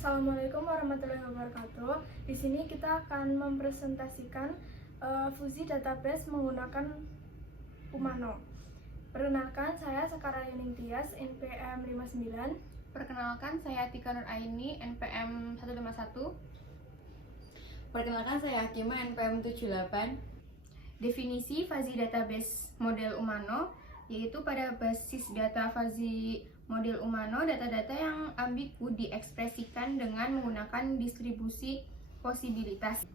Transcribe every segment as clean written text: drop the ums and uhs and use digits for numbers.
Assalamualaikum warahmatullahi wabarakatuh. Di sini kita akan mempresentasikan fungsi database menggunakan Umano. Perkenalkan, saya Sekara Yuning Tias, NPM 59. Perkenalkan, saya Tika Nur Aini, NPM 151. Perkenalkan, saya Hakimah, NPM 78. Definisi fuzzy database model Umano yaitu pada basis data fuzzy model Umano, data-data yang ambigu diekspresikan dengan menggunakan distribusi posibilitas.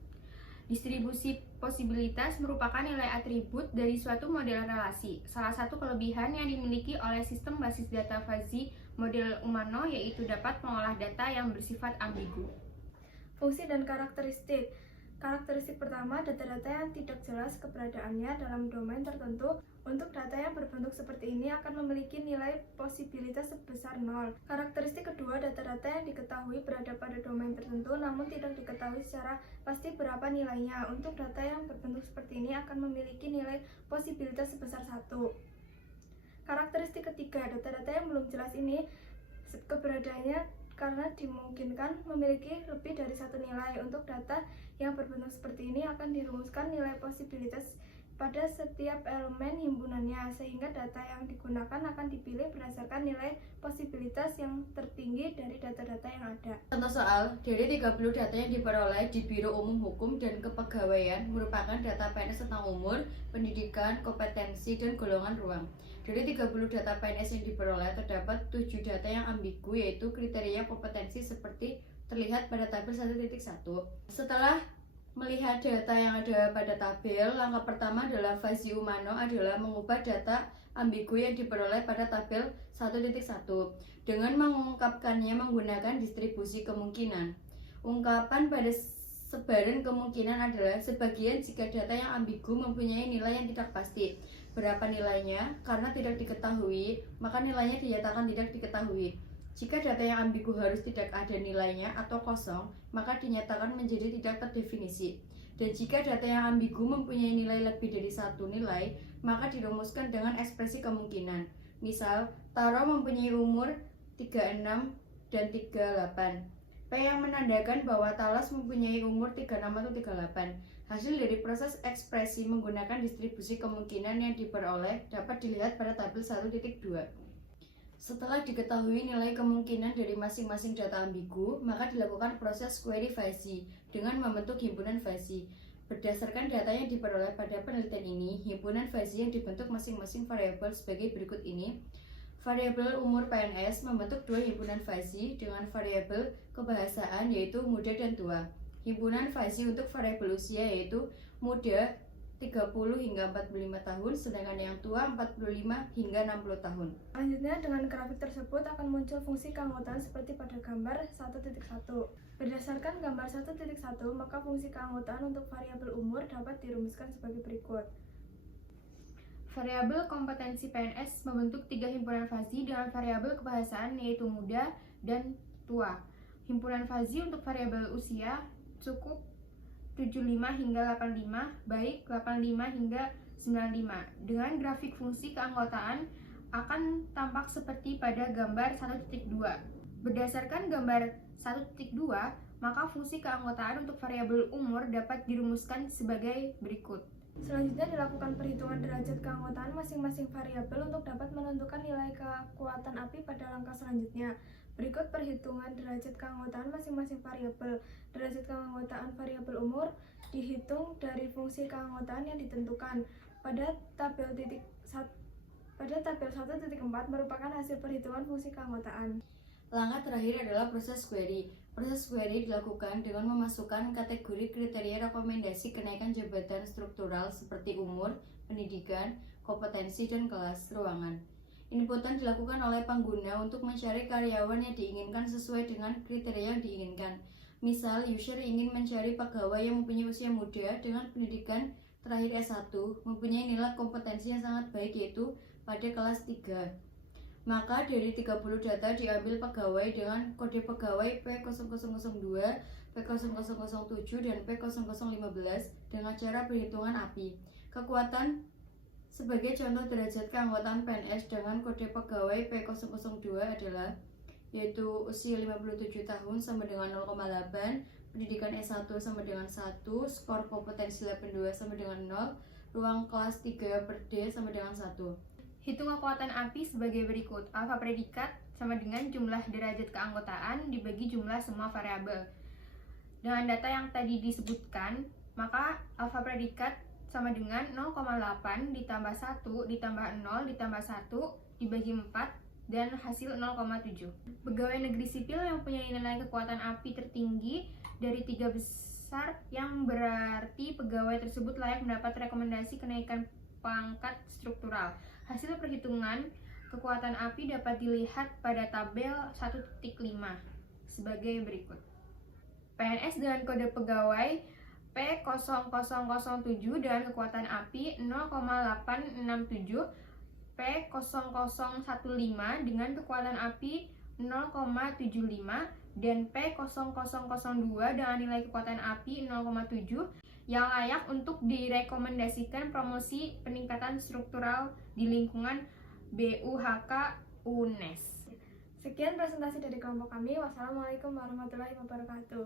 Distribusi posibilitas merupakan nilai atribut dari suatu model relasi. Salah satu kelebihan yang dimiliki oleh sistem basis data fuzzy model Umano yaitu dapat mengolah data yang bersifat ambigu. Fungsi dan karakteristik. Karakteristik pertama, data-data yang tidak jelas keberadaannya dalam domain tertentu. Untuk data yang berbentuk seperti ini akan memiliki nilai posibilitas sebesar 0. Karakteristik kedua, data-data yang diketahui berada pada domain tertentu namun tidak diketahui secara pasti berapa nilainya. Untuk data yang berbentuk seperti ini akan memiliki nilai posibilitas sebesar 1. Karakteristik ketiga, data-data yang belum jelas ini keberadaannya karena dimungkinkan memiliki lebih dari satu nilai. Untuk data yang berbentuk seperti ini akan dirumuskan nilai posibilitas pada setiap elemen himpunannya, sehingga data yang digunakan akan dipilih berdasarkan nilai posibilitas yang tertinggi dari data-data yang ada. Contoh soal, dari 30 data yang diperoleh di Biro Umum Hukum dan Kepegawaian merupakan data PNS tentang umur, pendidikan, kompetensi, dan golongan ruang. Dari 30 data PNS yang diperoleh, terdapat 7 data yang ambigu, yaitu kriteria kompetensi seperti terlihat pada tabel 1.1. Setelah melihat data yang ada pada tabel, langkah pertama adalah fuzzy Umano adalah mengubah data ambigu yang diperoleh pada tabel 1.1 dengan mengungkapkannya menggunakan distribusi kemungkinan. Ungkapan pada sebaran kemungkinan adalah sebagian jika data yang ambigu mempunyai nilai yang tidak pasti. Berapa nilainya? Karena tidak diketahui, maka nilainya dinyatakan tidak diketahui. Jika data yang ambigu harus tidak ada nilainya atau kosong, maka dinyatakan menjadi tidak terdefinisi. Dan jika data yang ambigu mempunyai nilai lebih dari satu nilai, maka dirumuskan dengan ekspresi kemungkinan. Misal, Taro mempunyai umur 36 dan 38. P yang menandakan bahwa Talas mempunyai umur 36 atau 38. Hasil dari proses ekspresi menggunakan distribusi kemungkinan yang diperoleh dapat dilihat pada tabel 1.2. Setelah diketahui nilai kemungkinan dari masing-masing data ambigu, maka dilakukan proses query fuzzy dengan membentuk himpunan fuzzy. Berdasarkan data yang diperoleh pada penelitian ini, himpunan fuzzy yang dibentuk masing-masing variabel sebagai berikut ini. Variabel umur PNS membentuk dua himpunan fuzzy dengan variabel kebahasaan yaitu muda dan tua. Himpunan fuzzy untuk variabel usia yaitu muda 30 hingga 45 tahun, sedangkan yang tua 45 hingga 60 tahun. Selanjutnya, dengan grafik tersebut akan muncul fungsi keanggotaan seperti pada gambar 1.1. Berdasarkan gambar 1.1, maka fungsi keanggotaan untuk variabel umur dapat dirumuskan sebagai berikut. Variabel kompetensi PNS membentuk tiga himpunan fuzzy dengan variabel kebahasaan yaitu muda dan tua. Himpunan fuzzy untuk variabel usia cukup 75 hingga 85, baik 85 hingga 95. Dengan grafik fungsi keanggotaan akan tampak seperti pada gambar 1.2. Berdasarkan gambar 1.2, maka fungsi keanggotaan untuk variabel umur dapat dirumuskan sebagai berikut. Selanjutnya dilakukan perhitungan derajat keanggotaan masing-masing variabel untuk dapat menentukan nilai kekuatan api pada langkah selanjutnya. Berikut perhitungan derajat keanggotaan masing-masing variabel. Derajat keanggotaan variabel umur dihitung dari fungsi keanggotaan yang ditentukan. Pada tabel 1.4 merupakan hasil perhitungan fungsi keanggotaan. Langkah terakhir adalah proses query. Proses query dilakukan dengan memasukkan kategori kriteria rekomendasi kenaikan jabatan struktural seperti umur, pendidikan, kompetensi, dan kelas ruangan. Inputan dilakukan oleh pengguna untuk mencari karyawan yang diinginkan sesuai dengan kriteria yang diinginkan. Misal, user ingin mencari pegawai yang mempunyai usia muda dengan pendidikan terakhir S1, mempunyai nilai kompetensi yang sangat baik yaitu pada kelas 3. Maka dari 30 data diambil pegawai dengan kode pegawai P0002, P0007, dan P0015 dengan cara perhitungan API. Kekuatan sebagai contoh derajat keanggotaan PNS dengan kode pegawai P002 adalah yaitu usia 57 tahun sama dengan 0,8, pendidikan S1 sama dengan 1, skor kompetensi level 2 sama dengan 0, ruang kelas 3 per D sama dengan 1. Hitung kekuatan api sebagai berikut. Alfa predikat sama dengan jumlah derajat keanggotaan dibagi jumlah semua variabel. Dengan data yang tadi disebutkan, maka alfa predikat sama dengan 0,8 ditambah 1 ditambah 0 ditambah 1 dibagi 4 dan hasil 0,7. Pegawai negeri sipil yang punya nilai kekuatan api tertinggi dari 3 besar yang berarti pegawai tersebut layak mendapat rekomendasi kenaikan pangkat struktural. Hasil perhitungan kekuatan api dapat dilihat pada tabel 1.5 sebagai berikut. PNS dengan kode pegawai P0007 dengan kekuatan api 0,867, P0015 dengan kekuatan api 0,75, dan P0002 dengan nilai kekuatan api 0,7 yang layak untuk direkomendasikan promosi peningkatan struktural di lingkungan BUHK UNES. Sekian presentasi dari kelompok kami. Wassalamualaikum warahmatullahi wabarakatuh.